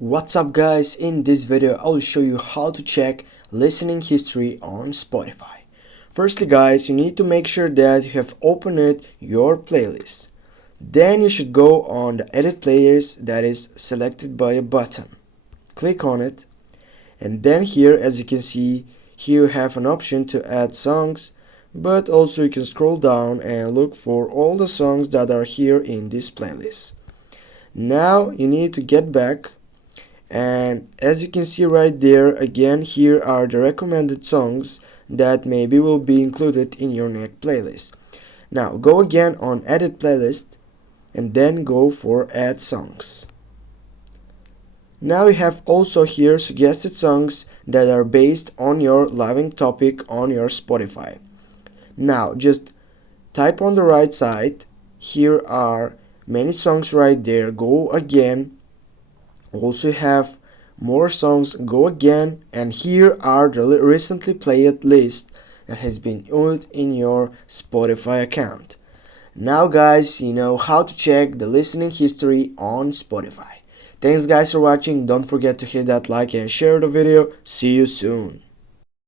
What's up guys, in this video I will show you how to check listening history on Spotify. Firstly guys, you need to make sure that you have opened your playlist. Then you should go on the edit players that is selected by a button. Click on it, and then here, as you can see, here you have an option to add songs, but also you can scroll down and look for all the songs that are here in this playlist. Now you need to get back, and as you can see right there, again here are the recommended songs that maybe will be included in your next playlist. Now go again on edit playlist and then go for add songs. Now you have also here suggested songs that are based on your living topic on your Spotify. Now just type on the right side, here are many songs right there, go again. Also have more songs, go again, and here are the recently played list that has been added in your Spotify account. Now guys, you know how to check the listening history on Spotify. Thanks guys for watching. Don't forget to hit that like and share the video. See you soon.